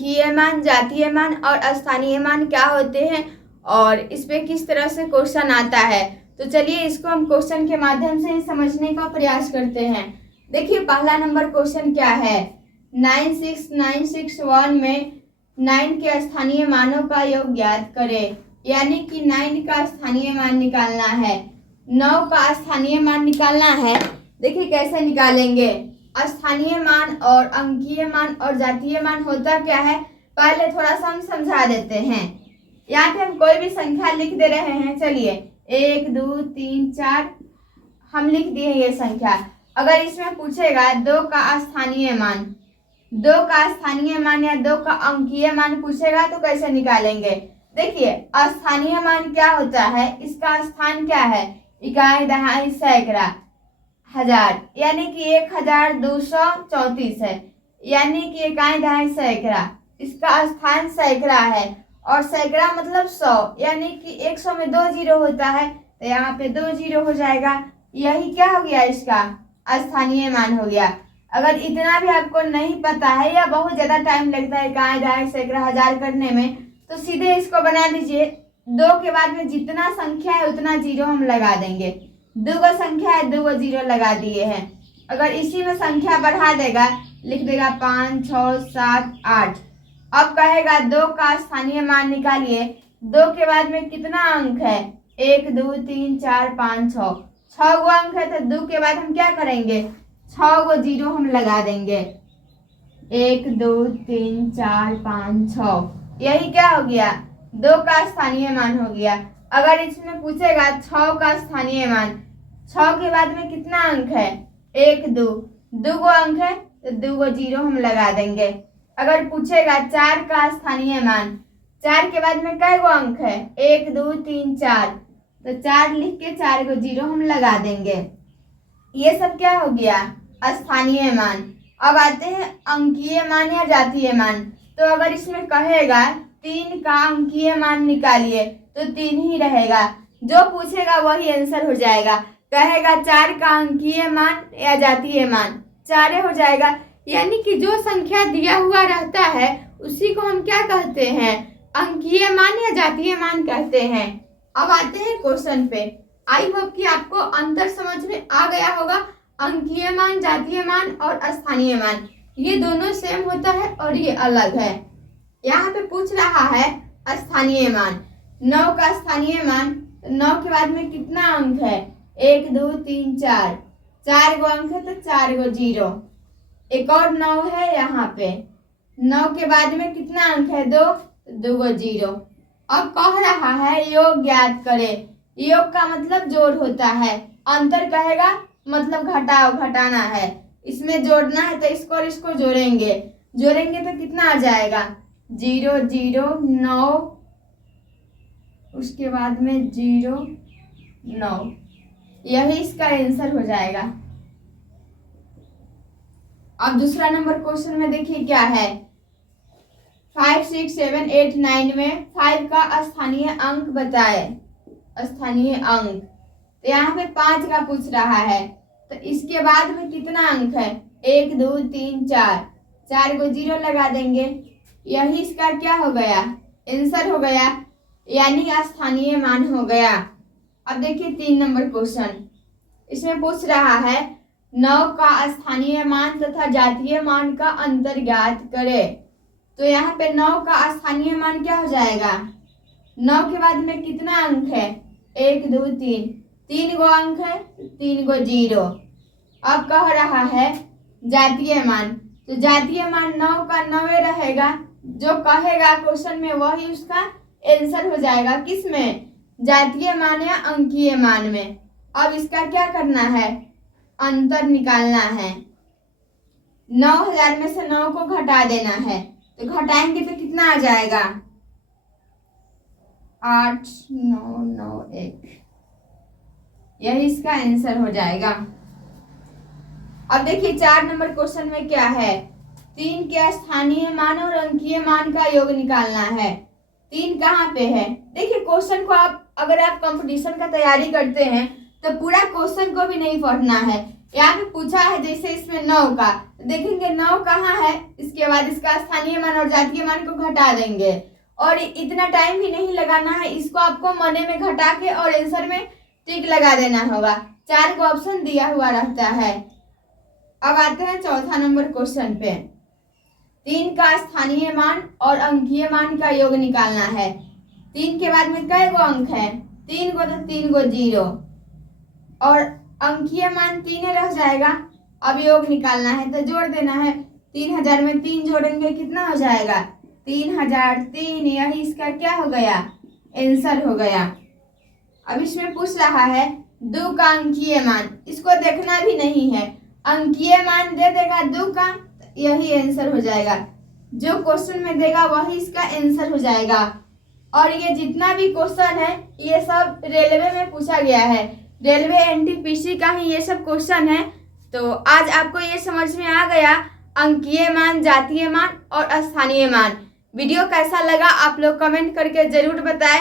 अंकीय मान, जातीय मान और स्थानीय मान क्या होते हैं और इस पे किस तरह से क्वेश्चन आता है। तो चलिए इसको हम क्वेश्चन के माध्यम से ही समझने का प्रयास करते हैं। देखिए पहला नंबर क्वेश्चन क्या है, 96961 में 9 के स्थानीय मानों का योग ज्ञात करें। यानी कि 9 का स्थानीय मान निकालना है, 9 का स्थानीय मान निकालना है। देखिए कैसे निकालेंगे। स्थानीय मान और अंकीय मान और जातीय मान होता क्या है, पहले थोड़ा सा हम समझा देते हैं। यहाँ पे हम कोई भी संख्या लिख दे रहे हैं। चलिए 1 2 3 4 हम लिख दिए ये संख्या। अगर इसमें पूछेगा 2 का स्थानीय मान, 2 का स्थानीय मान या 2 का अंकीय मान पूछेगा तो कैसे निकालेंगे। देखिए स्थानीय मान क्या होता है, इसका स्थान क्या है, इकाई, दहाई, सैकड़ा, हजार, यानी कि 1234 है। यानी कि इकाई, दहाई, सैकड़ा, इसका स्थान सैकड़ा है। और सैकड़ा मतलब 100, यानी कि 100 में 2 जीरो होता है तो यहाँ पे 2 जीरो हो जाएगा। यही क्या हो गया, इसका स्थानीय मान हो गया। अगर इतना भी आपको नहीं पता है या बहुत ज्यादा टाइम लगता है इकाई, दहाई, सैकड़ा, हजार करने में, तो सीधे इसको बना दीजिए। 2 के बाद में जितना संख्या है उतना जीरो हम लगा देंगे। 2 का संख्या है, 2 जीरो लगा दिए हैं। अगर इसी में संख्या बढ़ा देगा, लिख देगा 5 6 7 8। अब कहेगा 2 का स्थानीय मान निकालिए। 2 के बाद में कितना अंक है, 1 2 3 4 5 6, 6 गो अंक है। तो 2 के बाद हम क्या करेंगे, 6 गो जीरो हम लगा देंगे। 1 2 3 4 5 6, यही क्या हो गया, 2 का स्थानीय मान हो गया। अगर इसमें पूछेगा 6 का स्थानीय मान, 6 के बाद में कितना अंक है, 1 2, 2 गो अंक है तो 2 गो जीरो हम लगा देंगे। अगर पूछेगा 4 का स्थानीय मान, 4 के बाद में कै गो अंक है, 1 2 3 4, तो 4 लिख के 4 गो जीरो हम लगा देंगे। ये सब क्या हो गया, स्थानीय मान। अब आते हैं अंकीय मान या जातीय मान। तो अगर इसमें कहेगा 3 का अंकीय मान निकालिए तो 3 ही रहेगा, जो पूछेगा वही आंसर हो जाएगा। कहेगा 4 का अंकीय मान या जातीय मान, 4 हो जाएगा। यानी कि जो संख्या दिया हुआ रहता है उसी को हम क्या कहते हैं, अंकीय मान या जातीय मान कहते हैं। अब आते हैं क्वेश्चन पे। आई होप कि आपको अंतर समझ में आ गया होगा। अंकीय मान, जातीय मान और स्थानीय मान ये दोनों सेम होता है और ये अलग है। यहाँ पे पूछ रहा है स्थानीय मान, 9 का स्थानीय मान, 9 के बाद में कितना अंक है, 1 2 3 4, 4 गो अंक है तो 4 गो जीरो। एक और 9 है यहाँ पे, 9 के बाद में कितना अंक है, 2, 2 गो जीरो। अब कह रहा है योग ज्ञात करें। योग का मतलब जोड़ होता है, अंतर कहेगा मतलब घटाओ, घटाना है। इसमें जोड़ना है तो इसको और इसको जोड़ेंगे, जोड़ेंगे तो कितना आ जाएगा, 0 0 9, उसके बाद में 0 9, यही इसका आंसर हो जाएगा। अब दूसरा नंबर क्वेश्चन में देखिए क्या है, 5 6 7 8 9 में 5 का स्थानीय अंक बताए। स्थानीय अंक तो यहाँ पे 5 का पूछ रहा है, तो इसके बाद में कितना अंक है, 1 2 3 4, 4 को जीरो लगा देंगे। यही इसका क्या हो गया, आंसर हो गया, यानी स्थानीय मान हो गया। अब देखिए 3 नंबर क्वेश्चन, इसमें पूछ रहा है 9 का स्थानीय मान तथा जातीय मान का अंतर ज्ञात करे। तो यहाँ पे 9 का स्थानीय मान क्या हो जाएगा, 9 के बाद में कितना अंक है, 1 2 3, 3 गो अंक है 3 गो जीरो। अब कह रहा है जातीय मान, तो जातीय मान 9 का 9 रहेगा, जो कहेगा क्वेश्चन में वही उसका आंसर हो जाएगा। किस में, जातीय मान या अंकीय मान में। अब इसका क्या करना है, अंतर निकालना है। 9000 में से 9 को घटा देना है, तो घटाएंगे तो कितना आ जाएगा, 8 9 9 1, यही इसका आंसर हो जाएगा। अब देखिए 4 नंबर क्वेश्चन में क्या है, 3 के स्थानीय मान और अंकीय मान का योग निकालना है। 3 कहाँ पे है, देखिए क्वेश्चन को आप अगर आप कंपटीशन का तैयारी करते हैं तो पूरा क्वेश्चन को भी नहीं पढ़ना है, यहाँ पे पूछा है जैसे इसमें 9 का, देखेंगे 9 कहाँ है, इसके बाद इसका स्थानीय मान और जातीय मान को घटा देंगे। और इतना टाइम भी नहीं लगाना है, इसको आपको मने में घटा के और आंसर में टिक लगा देना होगा। 4 को ऑप्शन दिया हुआ रहता है। अब आते हैं चौथा नंबर क्वेश्चन पे। 3 का स्थानीय मान और अंकीय मान का योग निकालना है। 3 के बाद में कै गो अंक है, 3 गो, तो 3 गो 0 और अंकीय मान 3 रह जाएगा। अब योग निकालना है तो जोड़ देना है। 3000 में 3 जोड़ेंगे कितना हो जाएगा, 3003। यही इसका क्या हो गया, आंसर हो गया। अब इसमें पूछ रहा है 2 का अंकीय मान, इसको देखना भी नहीं है, अंकीय मान दे देगा 2 का, यही आंसर हो जाएगा। जो क्वेश्चन में देगा वही इसका आंसर हो जाएगा। और ये जितना भी क्वेश्चन है ये सब रेलवे में पूछा गया है, रेलवे एनटीपीसी का ही ये सब क्वेश्चन है। तो आज आपको ये समझ में आ गया अंकीय मान, जातीय मान और स्थानीय मान। वीडियो कैसा लगा आप लोग कमेंट करके जरूर बताएं।